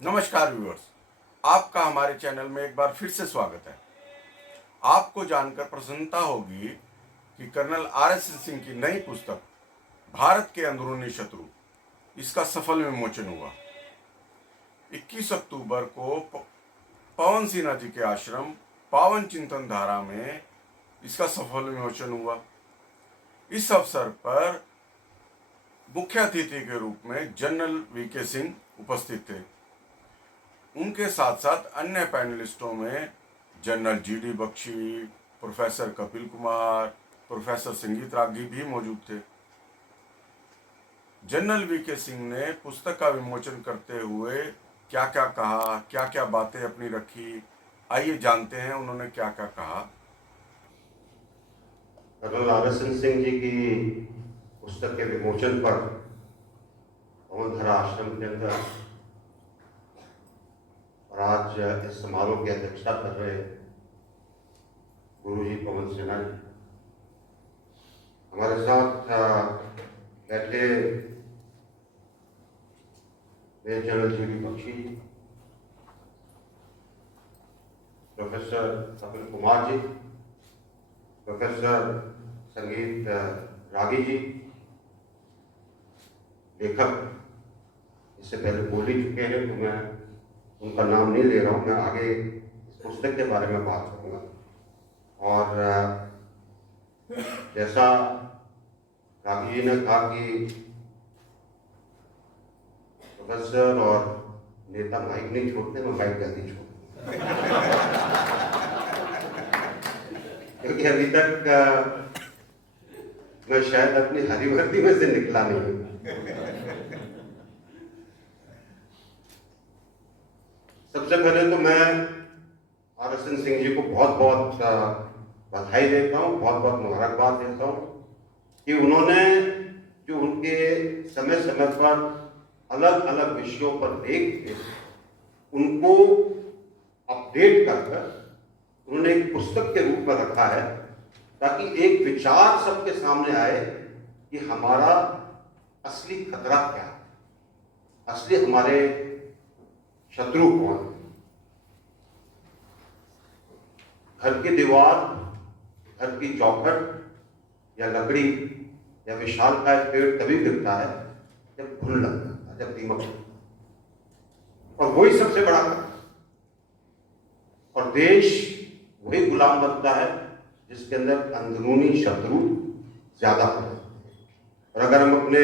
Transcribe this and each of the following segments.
नमस्कार व्यूअर्स, आपका हमारे चैनल में एक बार फिर से स्वागत है। आपको जानकर प्रसन्नता होगी कि कर्नल RS सिंह की नई पुस्तक भारत के अंदरूनी शत्रु, इसका सफल विमोचन हुआ। 21 अक्टूबर को पवन सिन्हा जी के आश्रम पावन चिंतन धारा में इसका सफल विमोचन हुआ। इस अवसर पर मुख्य अतिथि के रूप में जनरल VK सिंह उपस्थित थे। उनके साथ साथ अन्य पैनलिस्टों में general GD Bakshi, professor Kapil Kumar, professor Sangeet Ragi भी मौजूद थे। जनरल VK सिंह ने पुस्तक का विमोचन करते हुए क्या क्या कहा, क्या क्या बातें अपनी रखी, आइए जानते हैं उन्होंने क्या क्या कहा। कर्नल RS सिंह जी की पुस्तक के विमोचन पर पवन धरा आश्रम के अंदर और आज इस समारोह की अध्यक्षता कर रहे गुरुजी पवन सिन्हा जी, हमारे साथ बैठे मेजर जनरल GD बख्शी जी, प्रोफेसर कपिल कुमार जी, प्रोफेसर संगीत रागी जी, लेखक इससे पहले बोल ही चुके हैं तो मैं उनका नाम नहीं ले रहा हूँ। मैं आगे इस पुस्तक के बारे में बात करूँगा। और जैसा रागी जी ने कहा कि प्रोफेसर और नेता माइक नहीं छोड़ते, मैं माइक जल्दी छोड़ क्योंकि अभी तक मैं शायद अपनी हरी वर्दी में से निकला नहीं। सबसे पहले तो मैं RS सिंह जी को बहुत बहुत बधाई देता हूँ, बहुत बहुत मुबारकबाद देता हूँ कि उन्होंने जो उनके समय समय पर अलग अलग विषयों पर लेख थे उनको अपडेट कर उन्होंने एक पुस्तक के रूप में रखा है, ताकि एक विचार सबके सामने आए कि हमारा असली खतरा क्या है, असली हमारे शत्रु कौन है। घर की दीवार, घर की चौखट या लकड़ी या विशालकाय पेड़ तभी गिरता है जब घुन लग जाता है, जब दीमक लगता है, और वही सबसे बड़ा खतरा। और देश वही गुलाम बनता है जिसके अंदर अंदरूनी शत्रु ज्यादा हो जाते हैं। और अगर हम अपने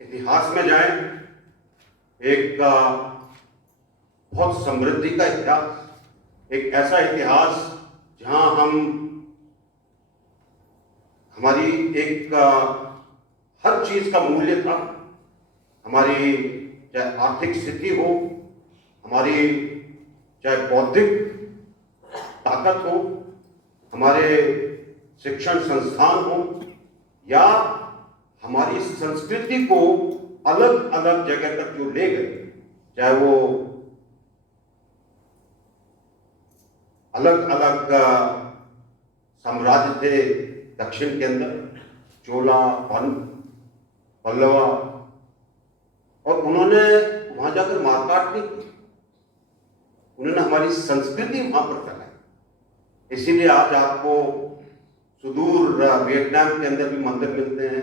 इतिहास में जाएं, एक बहुत समृद्धि का इतिहास, एक ऐसा इतिहास जहां हमारी एक हर चीज का मूल्य था। हमारी चाहे आर्थिक स्थिति हो, हमारी चाहे बौद्धिक ताकत हो, हमारे शिक्षण संस्थान हो, या हमारी संस्कृति को अलग अलग जगह तक जो ले गए, चाहे वो अलग अलग साम्राज्य थे दक्षिण के अंदर, चोला, पल्लवा, और उन्होंने वहां जाकर मारकाट नहीं की, उन्होंने हमारी संस्कृति वहां पर फैलाई। इसीलिए आज आपको सुदूर वियतनाम के अंदर भी मंदिर मिलते हैं,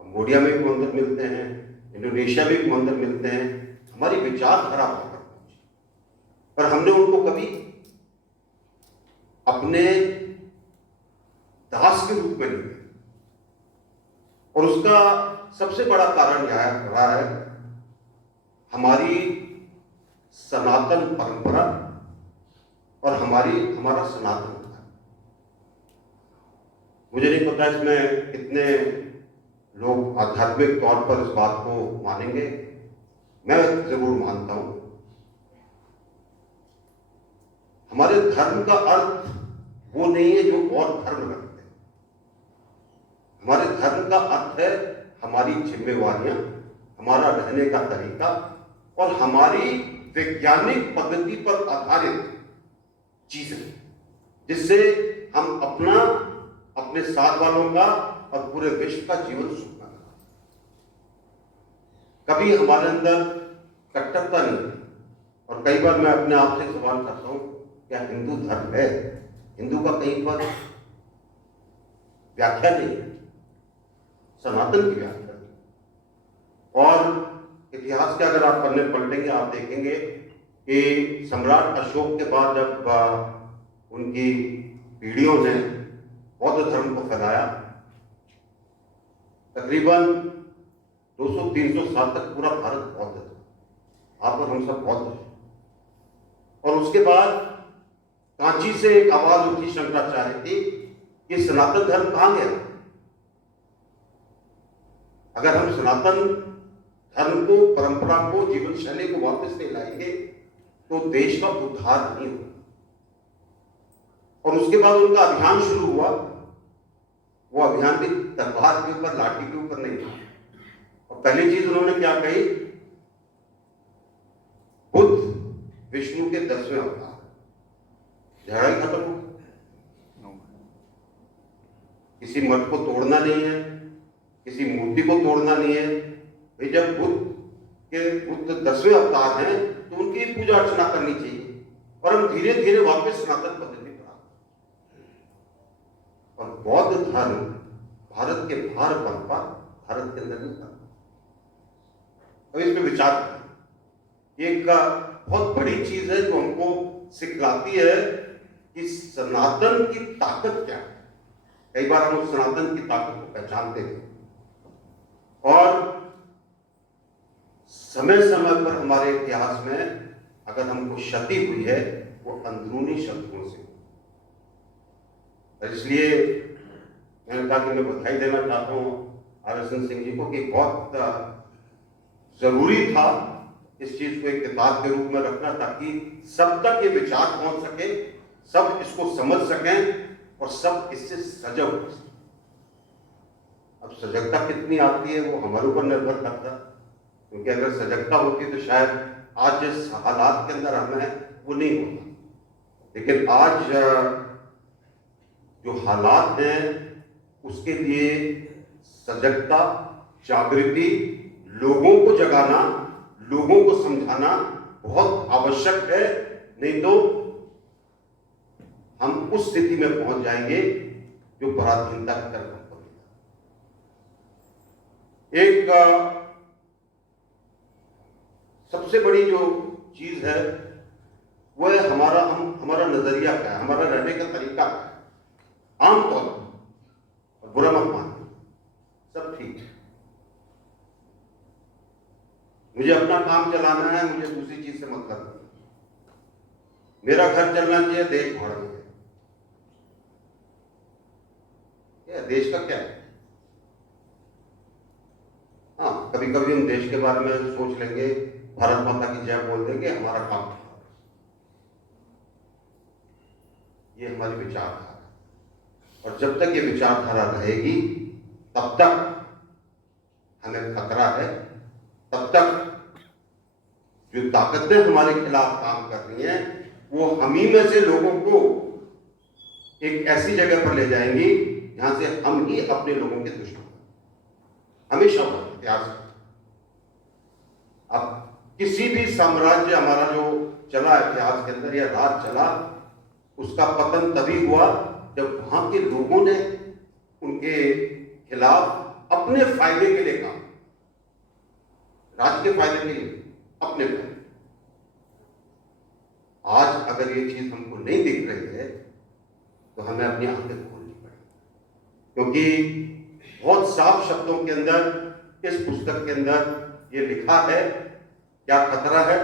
कंबोडिया में भी मंदिर मिलते हैं, इंडोनेशिया में भी मंदिर मिलते हैं। हमारी विचारधारा वहां पर पहुंची, पर हमने उनको कभी अपने दास के रूप में नहीं लिया। और उसका सबसे बड़ा कारण यह रहा है हमारी सनातन परंपरा और हमारा सनातन धर्म। मुझे नहीं पता इसमें कितने लोग आध्यात्मिक तौर पर इस बात को मानेंगे, मैं जरूर मानता हूं। हमारे धर्म का अर्थ वो नहीं है जो और धर्म रखते हैं। हमारे धर्म का अर्थ है हमारी जिम्मेवारियां, हमारा रहने का तरीका और हमारी वैज्ञानिक पद्धति पर आधारित चीजें, जिससे हम अपने साथ वालों का और पूरे विश्व का जीवन सुखना है। कभी हमारे अंदर कट्टरता नहीं, और कई बार मैं अपने आप से सवाल करता हूँ, क्या हिंदू धर्म है? हिंदू का कहीं पर व्याख्या नहीं है, सनातन की व्याख्या है। और इतिहास के अगर आप पन्ने पलटेंगे, आप देखेंगे कि सम्राट अशोक के बाद जब उनकी पीढ़ियों ने बौद्ध धर्म को फैलाया, तकरीबन 200-300 साल तक पूरा भारत बौद्ध था। आप और हम सब बौद्ध हैं। और उसके बाद कांची से एक आवाज उठी शंकराचार्य की कि सनातन धर्म कहां गया? अगर हम सनातन धर्म को, परंपरा को, जीवन शैली को वापस ले लाएंगे तो देश का उद्धार नहीं होगा। और उसके बाद उनका अभियान शुरू हुआ। वो अभियान भी तलवार के ऊपर, लाठी के ऊपर नहीं था। और पहली चीज उन्होंने क्या कही? बुद्ध विष्णु के 10वें अवतार, झगड़ा ही खत्म हो। किसी मठ को तोड़ना नहीं है, किसी मूर्ति को तोड़ना नहीं है। भाई जब बुद्ध 10वें अवतार हैं तो उनकी पूजा अर्चना करनी चाहिए। और हम धीरे धीरे वापस सनातन पद्धति पर आ गए। और बौद्ध धर्म भारत के बाहर बनता, भारत के अंदर नहीं था। अब इस पर विचार करें। एक बहुत बड़ी चीज है जो हमको सिखलाती है कि सनातन की ताकत क्या है। कई बार हम उस सनातन की ताकत को पहचानते हैं और समय समय पर हमारे इतिहास में अगर हमको क्षति हुई है वो अंदरूनी शत्रुओं से। इसलिए मैंने कहा कि मैं बधाई देना चाहता हूँ RSN सिंह जी को कि बहुत जरूरी था इस चीज को एक किताब के रूप में रखना, ताकि सब तक ये विचार पहुंच सके, सब इसको समझ सकें और सब इससे सजग हो सके। अब सजगता कितनी आती है वो हमारे ऊपर निर्भर करता है, क्योंकि अगर सजगता होती तो शायद आज जिस हालात के अंदर हम हैं वो नहीं होता। लेकिन आज जो हालात हैं उसके लिए सजगता, जागृति, लोगों को जगाना, लोगों को समझाना बहुत आवश्यक है। नहीं तो हम उस स्थिति में पहुंच जाएंगे जो पराधीनता की तरफ हमको ले जाए। एक सबसे बड़ी जो चीज है वो है हमारा नजरिया क्या है, हमारा रहने का तरीका क्या है। आमतौर पर, बुरा मत मानिए, सब ठीक है, मुझे अपना काम चलाना है, मुझे दूसरी चीज से मतलब नहीं, मेरा घर चलना चाहिए, देश बढ़ गया। देश का क्या है? हाँ, कभी कभी हम देश के बारे में सोच लेंगे, भारत माता की जय बोल देंगे, हमारा काम। ये हमारी विचारधारा है। और जब तक ये विचारधारा रहेगी तब तक हमें खतरा है, तब तक जो ताकतें हमारे खिलाफ काम कर रही हैं वो हम ही में से लोगों को एक ऐसी जगह पर ले जाएंगी जहां से हम ही अपने लोगों के दुश्मन। हमेशा हुआ इतिहास। अब किसी भी साम्राज्य हमारा जो चला इतिहास के अंदर या राज चला, उसका पतन तभी हुआ जब वहां के लोगों ने उनके खिलाफ अपने फायदे के लिए काम, राज के फायदे के लिए, अपने फायदे। आज अगर ये चीज हमको नहीं दिख रही है तो हमें अपनी आंखें खोलनी पड़ेगी, क्योंकि बहुत साफ शब्दों के अंदर इस पुस्तक के अंदर ये लिखा है क्या खतरा है।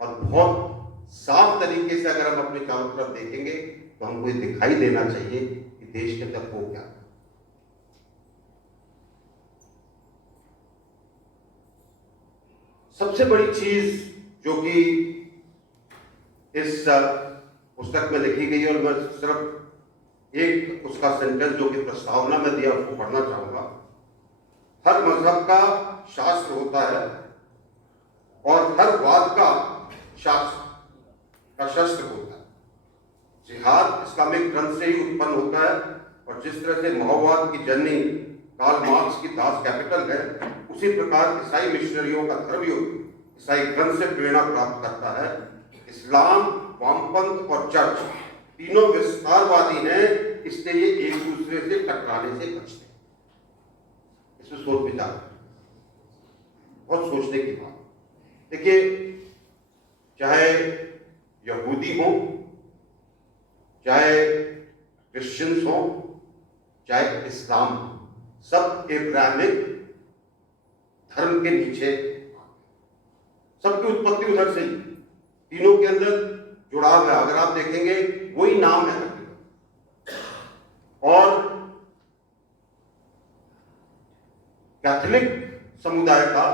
और बहुत साफ तरीके से अगर हम अपने चारों तरफ देखेंगे तो हमको ये दिखाई देना चाहिए कि देश के अंदर हो क्या। सबसे बड़ी चीज जो कि इस पुस्तक में लिखी गई है, और मैं सिर्फ एक उसका सेंटेंस जो कि प्रस्तावना में दिया उसको पढ़ना चाहूंगा। हर मजहब का शास्त्र होता है और हर वाद का शास्त्र का शस्त्र होता है। जिहाद इस्लामिक ग्रंथ से ही उत्पन्न होता है, और जिस तरह से माओवाद की जननी कार्ल मार्क्स की दास कैपिटल है, उसी प्रकार ईसाई मिशनरियों का धर्म युद्ध ईसाई ग्रंथ से प्रेरणा प्राप्त करता है। इस्लाम, वामपंथ और चर्च तीनों विस्तारवादी हैं, इसलिए ये एक दूसरे से टकराने से बचते हैं। इसमें सोच विचार, बहुत सोचने की बात। देखिए, चाहे यहूदी हो, चाहे क्रिश्चियंस हो, चाहे इस्लाम हो, सब एब्राहमिक धर्म के नीचे, सबकी उत्पत्ति उधर से ही, तीनों के अंदर जुड़ाव है। अगर आप देखेंगे वही नाम है और कैथोलिक समुदाय का,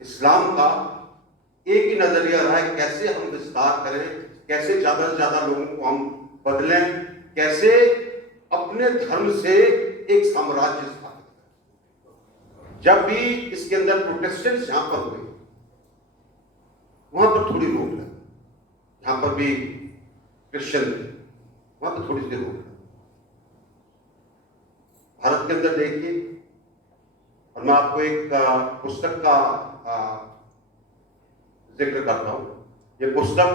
इस्लाम का एक ही नजरिया रहा है, कैसे हम विस्तार करें, कैसे ज्यादा से ज्यादा लोगों को हम बदलें, कैसे अपने धर्म से एक साम्राज्य स्थापित करें। जब भी इसके अंदर प्रोटेस्टेंट्स यहां पर हुए, वहां पर थोड़ी रोक लगी, यहां पर भी क्रिश्चियन थे, वहां पर थोड़ी सी रोक लगी। भारत के अंदर देखिए, और मैं आपको एक पुस्तक का जिक्र करता हूं। ये पुस्तक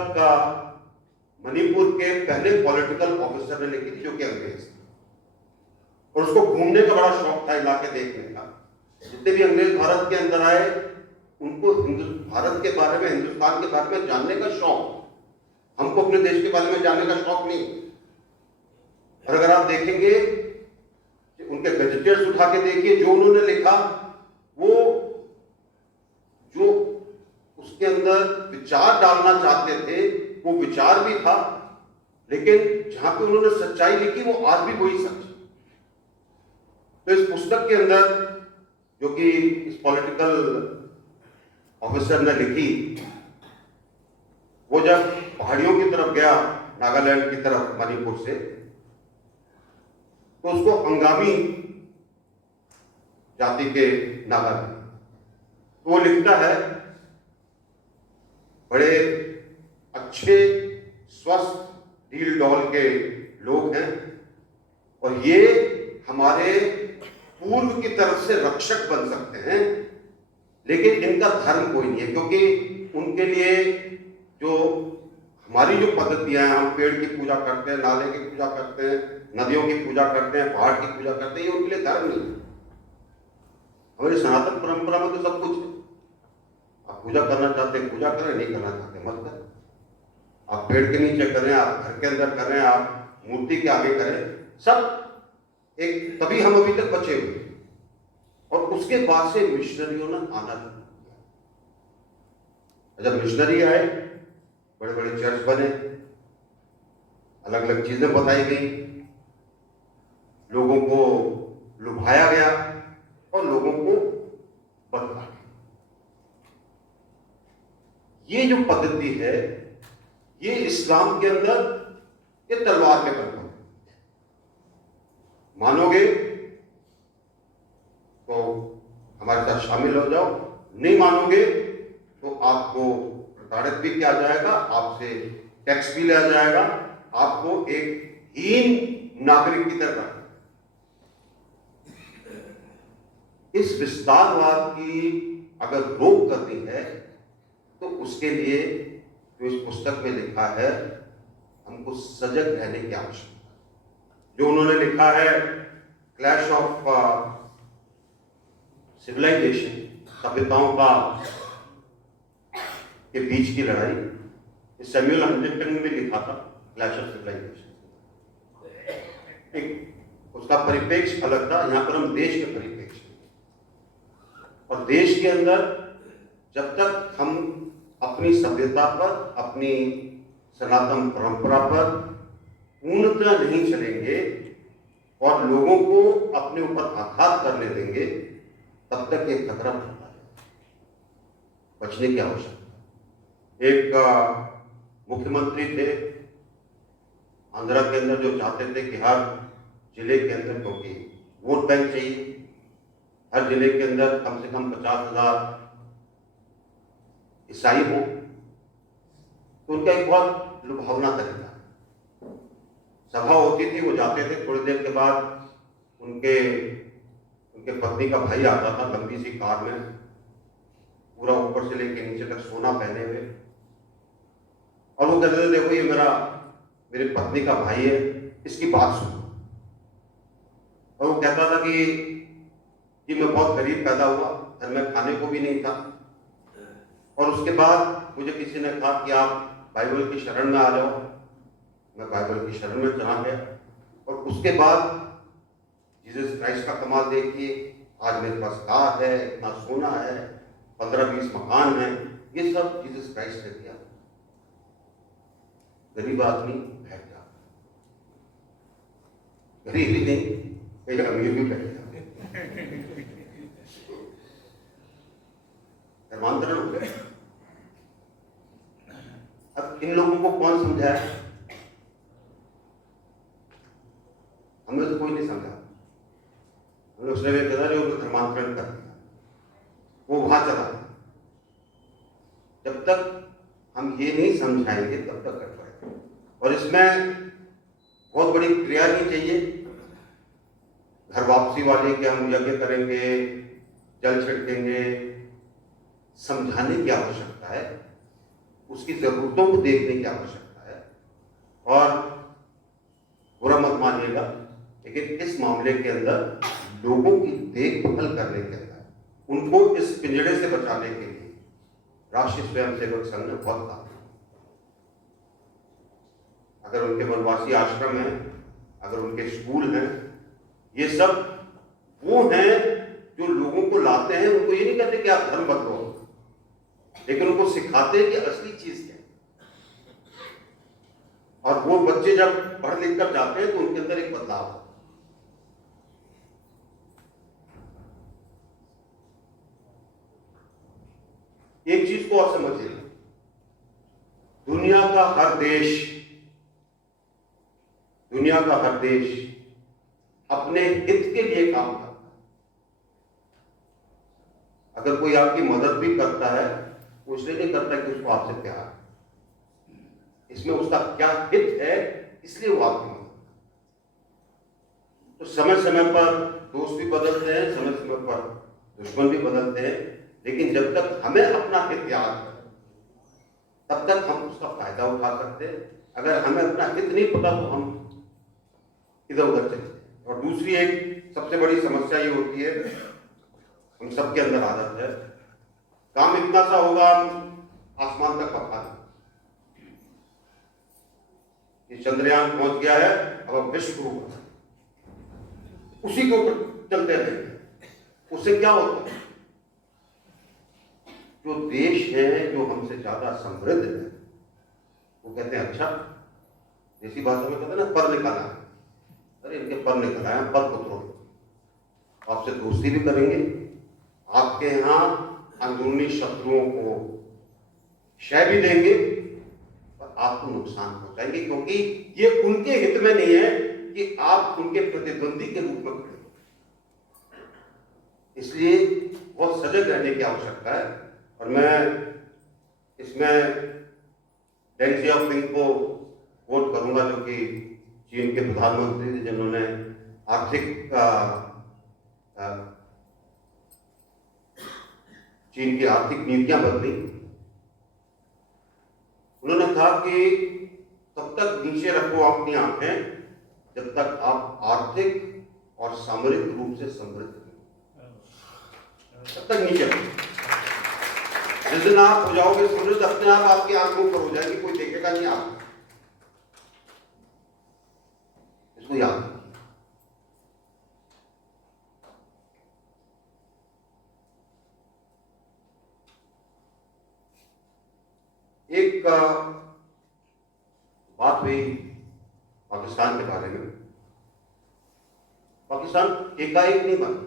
मणिपुर के पहले पॉलिटिकल ऑफिसर ने लिखी थी, जो कि अंग्रेज थे, और उसको घूमने का बड़ा शौक था, इलाके देखने का। जितने भी अंग्रेज भारत के अंदर आए, उनको भारत के बारे में, हिंदुस्तान के बारे में जानने का शौक। हमको अपने देश के बारे में जानने का शौक नहीं। और अगर आप देखेंगे, उनके गजेटियर्स उठा के देखिए, जो उन्होंने लिखा, वो जो उसके अंदर विचार डालना चाहते थे, वो विचार भी था, लेकिन जहां पे उन्होंने सच्चाई लिखी, वो आज भी वही सच है। तो इस पुस्तक के अंदर, जो कि इस पॉलिटिकल ऑफिसर ने लिखी, वो जब पहाड़ियों की तरफ गया, नागालैंड की तरफ मणिपुर से, तो उसको अंगामी जाति के नागा, तो वो लिखता है, बड़े अच्छे स्वस्थ डील डॉल के लोग हैं, और ये हमारे पूर्व की तरफ से रक्षक बन सकते हैं, लेकिन इनका धर्म कोई नहीं है, क्योंकि उनके लिए जो हमारी जो पद्धतियां हैं, हम पेड़ की पूजा करते हैं, नाले की पूजा करते हैं, नदियों की पूजा करते हैं, पहाड़ की पूजा करते हैं, ये उनके लिए धर्म नहीं है। हमारी सनातन परंपरा में तो सब कुछ है। आप पूजा करना चाहते हैं पूजा करें, नहीं करना चाहते मत करें। आप पेड़ के नीचे करें, आप घर के अंदर करें, आप मूर्ति के आगे करें, सब एक। तभी हम अभी तक बचे हुए। और उसके बाद से मिशनरियों ने आना शुरू किया। जब मिशनरी आए, बड़े बड़े चर्च बने, अलग अलग चीजें बताई गई, लोगों को लुभाया गया और लोगों को बदला गया। ये जो पद्धति है, ये इस्लाम के अंदर ये तलवार के बल पर। मानोगे तो हमारे साथ शामिल हो जाओ, नहीं मानोगे तो आपको प्रताड़ित भी किया जाएगा, आपसे टैक्स भी लिया जाएगा, आपको एक हीन नागरिक की तरह। इस विस्तारवाद की अगर रोक करनी है, तो उसके लिए जो इस पुस्तक में लिखा है, हमको सजग रहने की आवश्यकता है। जो उन्होंने लिखा है, क्लैश ऑफ सिविलाइजेशन, सभ्यताओं का के बीच की लड़ाई, सैमुअल हंटिंगटन ने भी लिखा था, क्लैश ऑफ सिविलाइजेशन। एक उसका परिप्रेक्ष्य अलग था, यहां पर हम देश के परिप्रेक्ष्य, और देश के अंदर जब तक हम अपनी सभ्यता पर, अपनी सनातन परंपरा पर पूर्णतः नहीं चलेंगे और लोगों को अपने ऊपर आघात करने देंगे, तब तक ये खतरा बढ़ता है। बचने की आवश्यकता। एक मुख्यमंत्री थे आंध्रा के अंदर, जो चाहते थे कि हर जिले के अंदर, क्योंकि वोट बैंक चाहिए, हर जिले के अंदर कम से कम 50,000 ईसाई हो। तो उनका एक बहुत लुभावना तरीका, सभा होती थी, वो जाते थे, थोड़ी देर के बाद उनके पत्नी का भाई आता था लंबी सी कार में, पूरा ऊपर से लेके नीचे तक सोना पहने हुए, और वो कहते थे देखो ये मेरी पत्नी का भाई है, इसकी बात सुनो। और वो कहता था कि मैं बहुत गरीब पैदा हुआ, घर में खाने को भी नहीं था, और उसके बाद मुझे किसी ने कहा कि आप बाइबल की शरण में आ जाओ। मैं बाइबल की शरण में चला गया, और उसके बाद जीसस क्राइस्ट का कमाल देखिए, आज मेरे पास कार है, इतना सोना है, 15-20 मकान है, ये सब जीसस क्राइस्ट ने दिया। गरीब आदमी बैठ गया, गरीब ही नहीं, कई अमीर भी बैठ गया, धर्मांतरण हो गया। अब इन लोगों को कौन समझाया? हमें तो कोई नहीं समझा। हम लोग सिर्फ कहता जो धर्मांतरण कर दिया, वो वहां चला गया। जब तक हम ये नहीं समझाएंगे तब तक कर पाएंगे। और इसमें बहुत बड़ी क्रिया नहीं चाहिए, घर वापसी वाले कि हम यज्ञ करेंगे, जल छिड़केंगे। समझाने की आवश्यकता है, उसकी जरूरतों को देखने की आवश्यकता है। और बुरा मत मानिएगा, लेकिन इस मामले के अंदर लोगों की देखभाल करने के अंदर, उनको इस पिंजड़े से बचाने के लिए राष्ट्रीय स्वयंसेवक संघ ने बहुत काम किया। अगर उनके वनवासी आश्रम हैं, अगर उनके स्कूल हैं, ये सब वो हैं जो लोगों को लाते हैं। उनको ये नहीं कहते कि आप धर्म बदलो, लेकिन उनको सिखाते हैं कि असली चीज क्या है। और वो बच्चे जब पढ़ लिख कर जाते हैं तो उनके अंदर एक बदलाव आता है। एक चीज को और समझिए, दुनिया का हर देश अपने हित के लिए काम करता है। अगर कोई आपकी मदद भी करता है, वो इसलिए नहीं करता कि उसको आपसे प्यार है, इसमें उसका क्या हित है, इसलिए वो आपकी मदद करता है। तो समय समय पर दोस्त भी बदलते हैं, समय समय पर दुश्मन भी बदलते हैं, लेकिन जब तक हमें अपना हित याद है तब तक हम उसका फायदा उठा सकते हैं। अगर हमें अपना हित नहीं पता तो हम इधर उधर चले जाते। और दूसरी एक सबसे बड़ी समस्या ये होती है, हम सबके अंदर आदत है, काम इतना सा होगा आसमान तक पहुंचा दें, ये चंद्रयान पहुंच गया है, अब विश्व होगा, उसी को चलते रहेंगे। उससे क्या होता है? जो देश है जो हमसे ज्यादा समृद्ध है, वो कहते हैं अच्छा, देसी भाषा में कहते हैं ना, पर निकाला है, अरे इनके पर निकल आए, पर को तोड़, आपसे दोस्ती भी करेंगे, आपके यहां अंदरूनी शत्रुओं को शय भी देंगे, और आपको नुकसान पहुंचाएंगे, क्योंकि ये उनके हित में नहीं है कि आप उनके प्रतिद्वंदी के रूप में खड़े। इसलिए बहुत सजग रहने की आवश्यकता है। और मैं इसमें डेंग जियाओपिंग को कोट करूंगा, जो कि चीन के प्रधानमंत्री थे, जिन्होंने चीन की आर्थिक नीतियां बदली। उन्होंने कहा कि तब तक नीचे रखो अपनी आंखें जब तक आप आर्थिक और सामरिक रूप से समृद्ध नहीं, तब तक नीचे रखो। जिस दिन आप हो जाओगे समृद्ध, अपने आप आपकी आंखें ऊपर हो जाएगी, कोई देखेगा नहीं आपको। इसको याद रखिए। एक बात हुई पाकिस्तान के बारे में। पाकिस्तान एकाएक नहीं बना,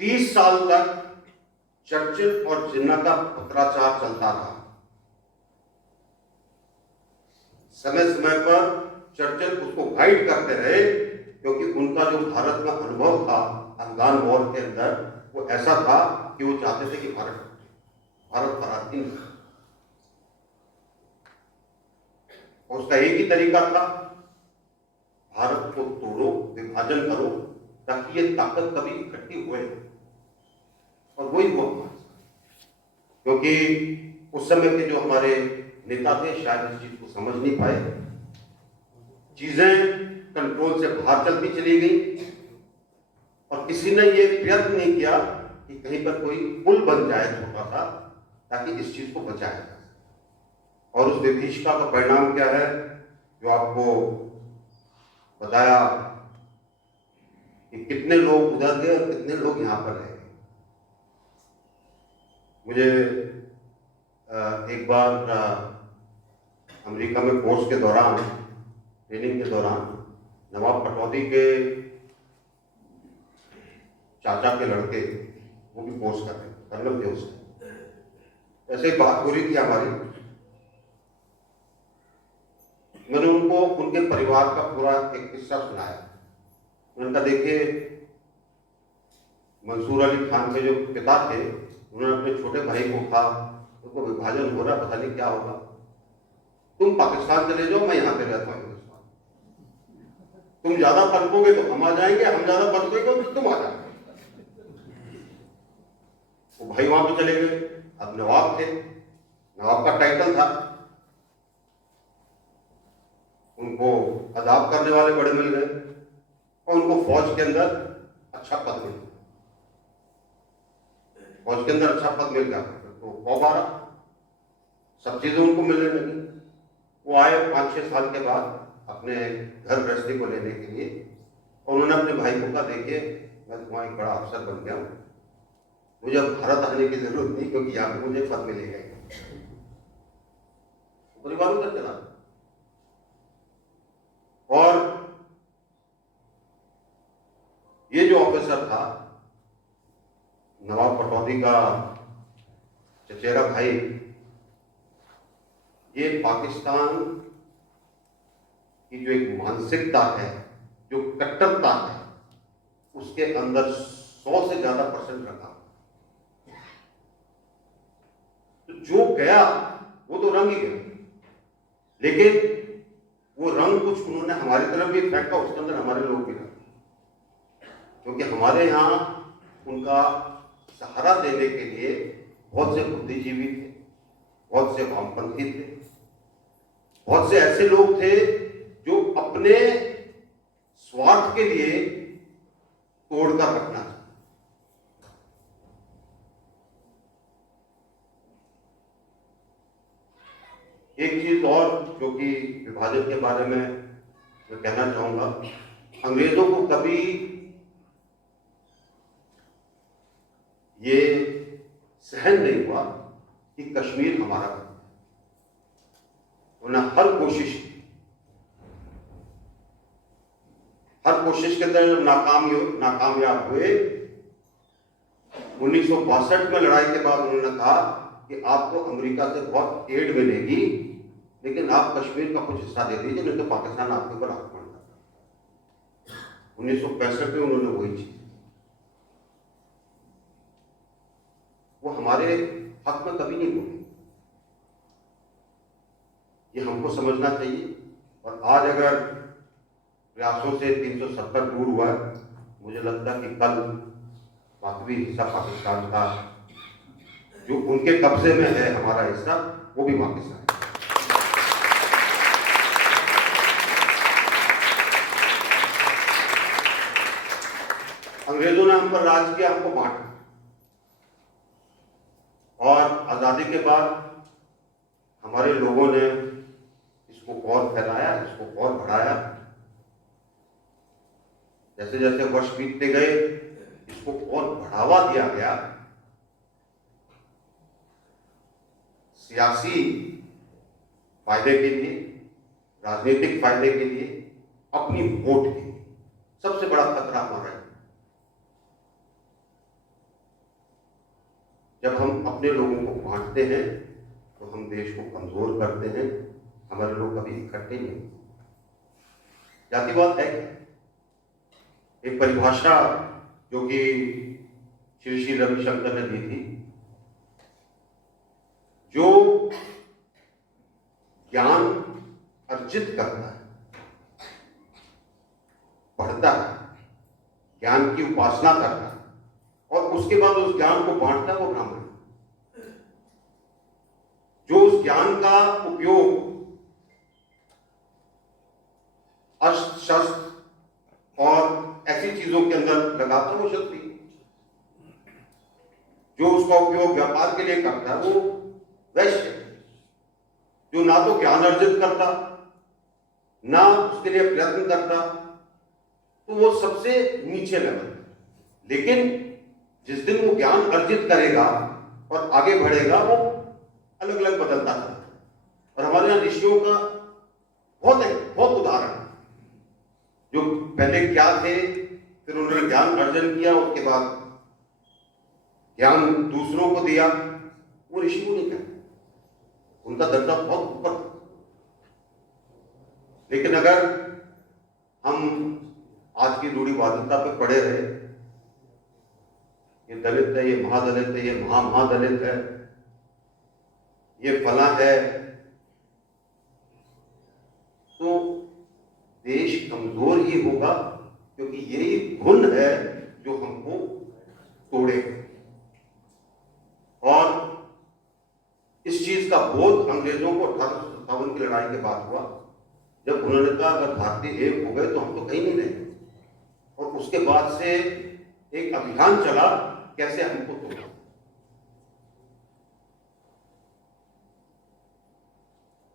30 साल तक चर्चिल और जिन्ना का पत्राचार चलता रहा। समय समय पर चर्चिल उसको गाइड करते रहे, क्योंकि उनका जो भारत में अनुभव था अफगान वॉर के अंदर, वो ऐसा था कि वो चाहते थे कि भारत पराधीन हो। और उसका एक ही तरीका था, भारत को तोड़ो, विभाजन करो, ताकि ये ताकत कभी इकट्ठी हुए। और वही हुआ। क्योंकि उस समय के जो हमारे नेता थे शायद इस चीज को समझ नहीं पाए, चीजें कंट्रोल से बाहर चलती चली गई और किसी ने ये प्रयत्न नहीं किया कि कहीं पर कोई पुल बन जाए छोटा सा, ताकि इस चीज को बचाया जा सके। और उस विभीषिका का परिणाम क्या है, जो आपको बताया कि कितने लोग उधर गए और कितने लोग यहां पर रह गए। मुझे एक बार अमेरिका में कोर्स के दौरान, ट्रेनिंग के दौरान, नवाब पटौदी के चाचा के लड़के, वो भी कोर्स कर रहे थे, कर्नल थे उसके, ऐसे ही बात हो रही थी हमारी। मैंने उनको उनके परिवार का पूरा एक किस्सा सुनाया। मैंने कहा देखिए, मंसूर अली खान के जो पिता थे, उन्होंने अपने छोटे भाई को कहा, उनको विभाजन हो रहा, पता नहीं क्या होगा, तुम पाकिस्तान चले जाओ, मैं यहाँ पे रहता हूँ हिंदुस्तान, तुम ज्यादा पनपोगे तो हम आ जाएंगे, हम ज्यादा पनपोगे तो तुम आ जाओगे। वो भाई वहां पे चले गए। अब नवाब थे, नवाब का टाइटल था, उनको अदाब करने वाले बड़े मिल गए और उनको फौज के अंदर अच्छा पद मिल गया। फौज के अंदर अच्छा पद मिल गया तो खौफ आ रहा, सब चीजें उनको मिलने लगी। वो आए 5-6 साल के बाद अपने घर गृहस्थी को लेने के लिए, और उन्होंने अपने भाई को कहा देखिए, मैं तुम्हारा एक बड़ा अफसर बन गया हूं, मुझे अब भारत आने की जरूरत नहीं, क्योंकि यहाँ पे मुझे पद मिलेगा। परिवार उधर चला, और ये जो ऑफिसर था, नवाब पटौदी का चचेरा भाई, ये पाकिस्तान की जो एक मानसिकता है, जो कट्टरता है, उसके अंदर 100 से ज्यादा % रखा। तो जो गया वो तो रंग ही गया, लेकिन वो रंग कुछ उन्होंने हमारी तरफ भी फेंका, उसके अंदर हमारे लोग भी रहे, क्योंकि हमारे यहाँ उनका सहारा देने के लिए बहुत से बुद्धिजीवी थे, बहुत से वामपंथी थे, बहुत से ऐसे लोग थे जो अपने स्वार्थ के लिए तोड़कर रखना चाहते। एक चीज और जो कि विभाजन के बारे में मैं कहना चाहूंगा, अंग्रेजों को कभी ये सहन नहीं हुआ कि कश्मीर हमारा बने। उन्होंने हर कोशिश के अंदर जब नाकामयाब हुए, 1962 में लड़ाई के बाद उन्होंने कहा कि आपको अमेरिका से बहुत एड मिलेगी, लेकिन आप कश्मीर का कुछ हिस्सा दे दीजिए, नहीं तो पाकिस्तान आपके ऊपर आक्रमण करता। 1965 में उन्होंने वही चीज, वो हमारे हक में कभी नहीं बोले। ये हमको समझना चाहिए। और आज अगर प्रयासों से 370 दूर हुआ है, मुझे लगता है कि कल वाकई हिस्सा पाकिस्तान का जो उनके कब्जे में है, हमारा हिस्सा, वो भी वापस आए। अंग्रेजों ने हम पर राज किया, हमको बांटा, और आजादी के बाद हमारे लोगों ने इसको और फैलाया, इसको और बढ़ाया। जैसे जैसे वर्ष बीतते गए, इसको और बढ़ावा दिया गया। सियासी फायदे के लिए, राजनीतिक फायदे के लिए, अपनी वोट के लिए। सबसे बड़ा खतरा हमारा है, जब हम अपने लोगों को बांटते हैं तो हम देश को कमजोर करते हैं। हमारे लोग कभी इकट्ठे नहीं। जातिवाद है एक परिभाषा जो कि श्री श्री रविशंकर ने दी थी, जो ज्ञान अर्जित करता है, पढ़ता है, ज्ञान की उपासना करता है, और उसके बाद उस ज्ञान को बांटता है, वो ब्राह्मण। उस ज्ञान का उपयोग अस्त्र शस्त्र और ऐसी चीजों के अंदर लगाता वो क्षत्रिय। जो उसका उपयोग व्यापार के लिए करता है वो वैश्य। जो ना तो ज्ञान अर्जित करता ना उसके लिए प्रयत्न करता, तो वो सबसे नीचे लेवल। लेकिन जिस दिन वो ज्ञान अर्जित करेगा और आगे बढ़ेगा, वो अलग अलग बदलता है। और हमारे यहाँ ऋषियों का बहुत उदाहरण है, जो पहले क्या थे, फिर उन्होंने ज्ञान अर्जन किया, उसके बाद ज्ञान दूसरों को दिया। वो ऋषि को नहीं कहते, उनका दर्जा बहुत ऊपर था। लेकिन अगर हम आज की रूढ़िवादिता पे पड़े रहे, ये दलित है, ये महादलित है, ये महादलित है, ये फला है, तो देश कमजोर ही होगा, क्योंकि यही गुण है जो हमको तोड़े। और इस चीज का बोध अंग्रेजों को 1857 की लड़ाई के बाद हुआ, जब उन्होंने कहा अगर भारतीय एक हो गए तो हम तो कहीं नहीं रहे। और उसके बाद से एक अभियान चला, कैसे हमको तोड़ा।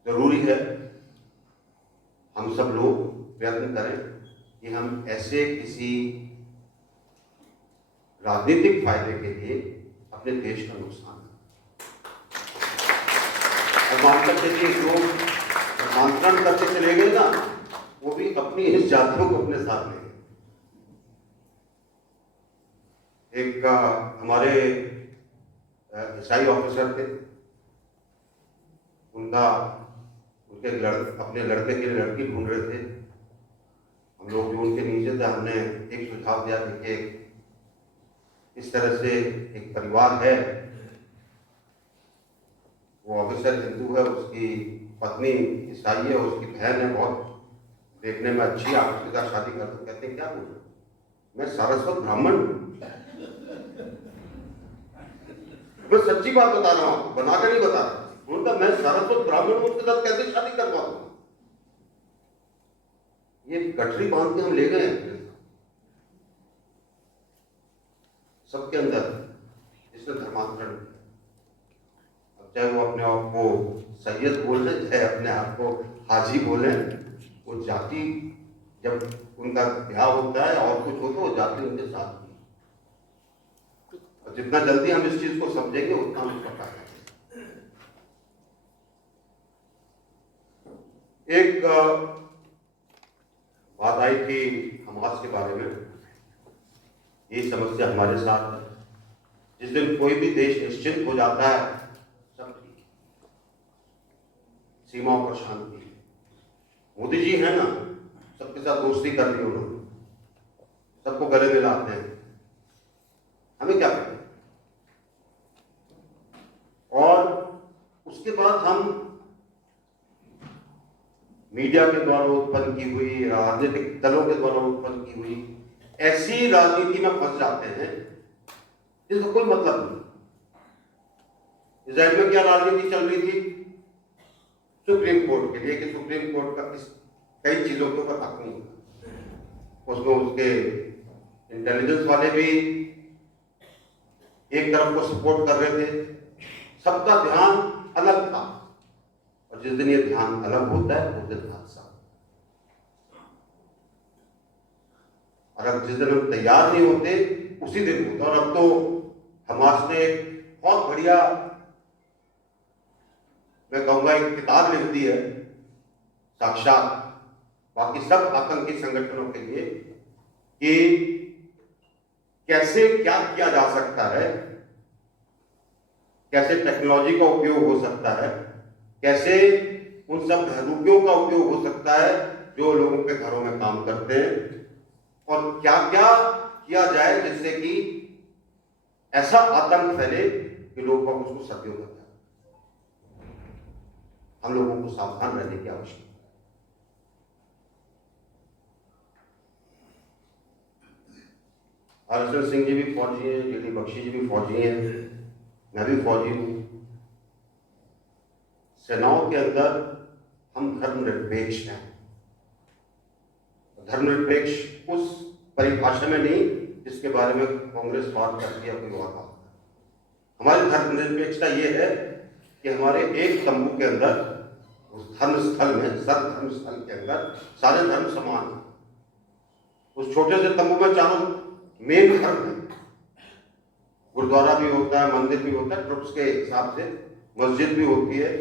जरूरी है हम सब लोग प्रयत्न करें कि हम ऐसे किसी राजनीतिक फायदे के लिए अपने देश का नुकसान और मान करके कि जो आंदोलन करके चले गए ना, वो भी अपनी इस जातियों को अपने साथ ले गए। एक हमारे ईसाई ऑफिसर थे, उनके अपने लड़के के लिए लड़की ढूंढ रहे थे। हम लोग जो उनके नीचे थे, हमने एक सुझाव दिया कि इस तरह से एक परिवार है, वो ऑफिसर हिंदू है, उसकी पत्नी ईसाई है, उसकी बहन है, बहुत देखने में अच्छी, आप उसके साथ शादी कर दो। कहते हैं क्या बोल रहे, मैं सारस्वत ब्राह्मण हूं, मैं सच्ची बात बता रहा हूं, बनाकर नहीं बता रहा। उनका मैं सारस्वत ब्राह्मण हूं, उसके साथ कैसे शादी कर पाऊंगा। ये गठरी बांध के हम ले गए हैं सबके अंदर, जिसने धर्मांतरण, चाहे वो अपने आप को सैयद बोल रहे, चाहे अपने आप को हाजी बोले, वो जाति जब उनका ब्याह होता है और कुछ हो तो वो जाति उनके साथ में। और जितना जल्दी हम इस चीज को समझेंगे उतना हमें पता है। एक बात आई थी हमास के बारे में, ये समस्या हमारे साथ है। जिस दिन कोई भी देश निश्चिंत हो जाता है, सब ठीक, सीमाओं पर शांति। मोदी जी है ना, सबके साथ दोस्ती कर ली उन्होंने, सबको गले मिलाते हैं, हमें क्या करना। और उसके बाद हम मीडिया के द्वारा उत्पन्न की हुई, राजनीतिक दलों के द्वारा उत्पन्न की हुई ऐसी राजनीति में फंस जाते हैं जिसका कोई मतलब नहीं। इजराइल में क्या राजनीति चल रही थी? सुप्रीम कोर्ट के लिए, कि सुप्रीम कोर्ट का कई चीजों के ऊपर हक नहीं, उसमें उसके इंटेलिजेंस वाले भी एक तरफ को सपोर्ट कर रहे थे, सबका ध्यान अलग था। और जिस दिन ये ध्यान अलग होता है उस दिन हादसा। और अब जिस दिन हम तैयार नहीं होते उसी दिन होता। और अब तो हमास ने बहुत बढ़िया, मैं कहूंगा, एक किताब लिख दी है साक्षात बाकी सब आतंकी संगठनों के लिए, कि कैसे क्या किया जा सकता है, कैसे टेक्नोलॉजी का उपयोग हो सकता है, कैसे उन सब बहरूपियों का उपयोग हो सकता है जो लोगों के घरों में काम करते हैं, और क्या क्या किया जाए जिससे कि ऐसा आतंक फैले कि लोग उसको सत्य करते हैं। हम लोगों को सावधान रहने की आवश्यकता है। हरचंद सिंह जी भी फौजी हैं, जीडी बख्शी जी भी फौजी हैं, मैं भी फौजी हूं। सेनाओं के अंदर हम धर्मनिरपेक्ष हैं। धर्मनिरपेक्ष उस परिभाषा में नहीं जिसके बारे में कांग्रेस बात करती है, कोई और बात। हमारी धर्मनिरपेक्षता ये है कि हमारे एक तंबू के अंदर, उस धर्म स्थल में, सर्व धर्म स्थल के अंदर सारे धर्म समान हैं। उस छोटे से तंबू में चारों मेन धर्म है। गुरुद्वारा भी होता है, मंदिर भी होता है, ग्रुप्स के हिसाब से मस्जिद भी होती है,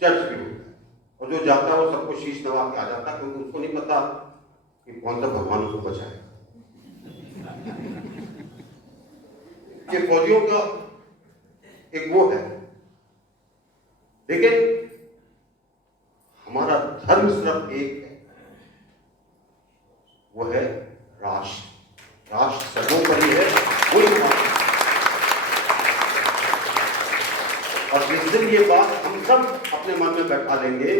चर्च भी होता है, और जो जाता है वो सबको शीश नवा के आ जाता है, क्योंकि उसको नहीं पता कि कौन सा भगवान उसको बचाए। ये फौजियों का एक वो है, लेकिन हमारा धर्म सिर्फ एक है, वो है राष्ट्र। राष्ट्र सर्वोपरि है, वही हमारा। और जिस दिन ये बात हम सब अपने मन में बैठा लेंगे,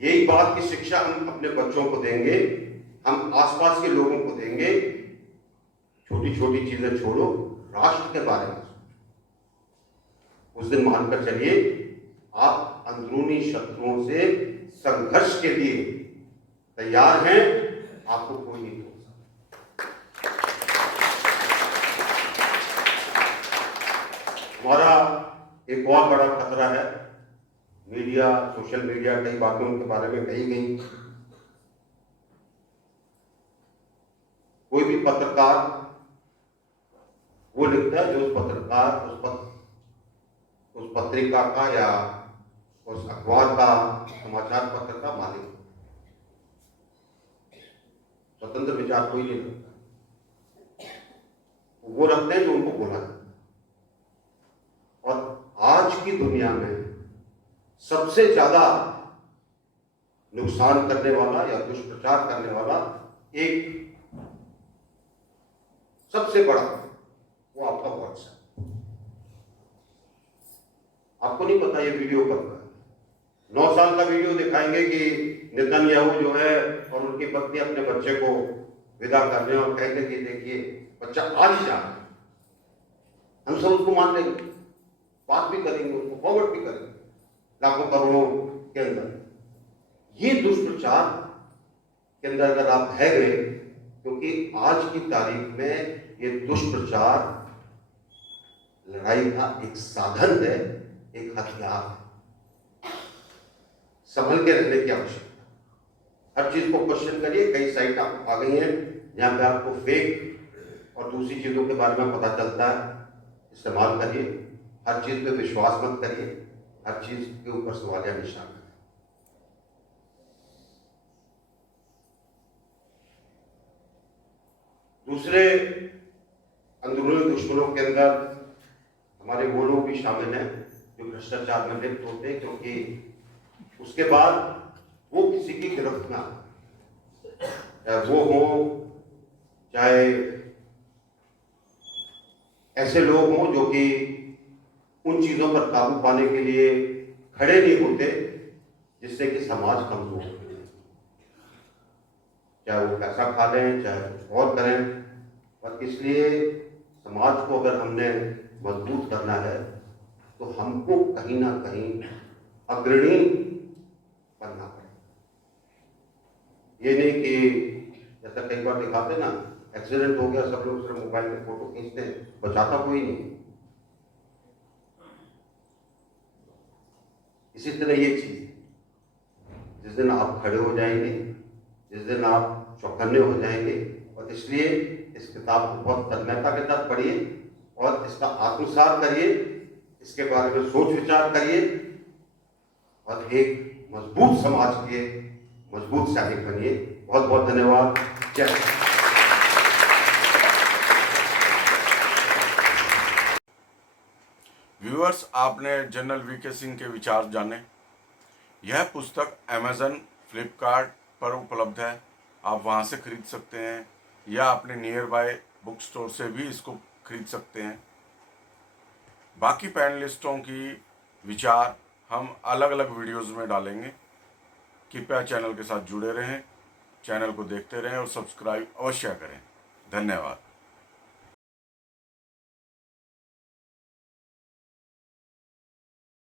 यही बात की शिक्षा हम अपने बच्चों को देंगे, हम आसपास के लोगों को देंगे, छोटी छोटी चीजें छोड़ो, राष्ट्र के बारे में उस दिन मानकर चलिए आप अंदरूनी शत्रुओं से संघर्ष के लिए तैयार हैं, आपको कोई नहीं तोड़ सकता। हमारा एक और बड़ा खतरा है, मीडिया, सोशल मीडिया, कई बातें उनके बारे में कही गई। कोई भी पत्रकार वो लिखता है जो उस पत्रकार उस पत्रिका का या उस अखबार का, समाचार पत्र का मालिक। स्वतंत्र विचार कोई नहीं रखता, वो रखते हैं जो उनको बोला है। और आज की दुनिया में सबसे ज्यादा नुकसान करने वाला या दुष्प्रचार करने वाला एक सबसे बड़ा, वो आपका व्हाट्सएप। आपको नहीं पता ये वीडियो कब का है। 9 साल का वीडियो दिखाएंगे कि नेतन्याहू जो है और उनकी पत्नी अपने बच्चे को विदा कर रहे हैं और कहते कि देखिए बच्चा आज ही जा रहा है। हम सब उसको मान लेंगे, बात भी करेंगे, उसको फॉरवर्ड भी करेंगे लाखों करोड़ों के अंदर। ये दुष्प्रचार के अंदर अगर आप है गए, क्योंकि आज की तारीख में ये दुष्प्रचार लड़ाई का एक साधन है, एक हथियार है। संभल के रहने की आवश्यकता। हर चीज को क्वेश्चन करिए। कई साइट आ गई हैं जहां पे आपको फेक और दूसरी चीजों के बारे में पता चलता है, इस्तेमाल करिए। हर चीज पे विश्वास मत करिए, हर चीज के ऊपर सवालिया निशान है। दूसरे अंदरूनी दुश्मनों के अंदर हमारे वो लोग भी शामिल हैं जो भ्रष्टाचार में लिप्त होते हैं, क्योंकि उसके बाद वो किसी की गिरफ्त में आते, चाहे वो हो, चाहे ऐसे लोग हों जो कि उन चीजों पर काबू पाने के लिए खड़े नहीं होते जिससे कि समाज कमजोर हो, चाहे वो पैसा खा लें, चाहे कुछ और करें। और इसलिए समाज को अगर हमने मजबूत करना है तो हमको कहीं ना कहीं अग्रणी बनना पड़ेगा। ये नहीं कि जैसा कई बार दिखाते ना, एक्सीडेंट हो गया, सब लोग सिर्फ मोबाइल में फोटो खींचते हैं, बचाता कोई नहीं। इसी तरह ये चीज, जिस दिन आप खड़े हो जाएंगे, जिस दिन आप चौकन्ने हो जाएंगे, और इसलिए इस किताब को बहुत तन्मयता के साथ पढ़िए और इसका आत्मसात करिए, इसके बारे में सोच विचार करिए और एक मजबूत समाज के मजबूत सैनिक बनिए। बहुत बहुत धन्यवाद। जय हिंद। व्यूअर्स, आपने जनरल वीके सिंह के विचार जाने। यह पुस्तक अमेजन, फ्लिपकार्ट पर उपलब्ध है, आप वहां से खरीद सकते हैं या अपने नियर बाय बुक स्टोर से भी इसको खरीद सकते हैं। बाकी पैनलिस्टों की विचार हम अलग अलग वीडियोस में डालेंगे। कृपया चैनल के साथ जुड़े रहें, चैनल को देखते रहें और सब्सक्राइब अवश्य करें। धन्यवाद।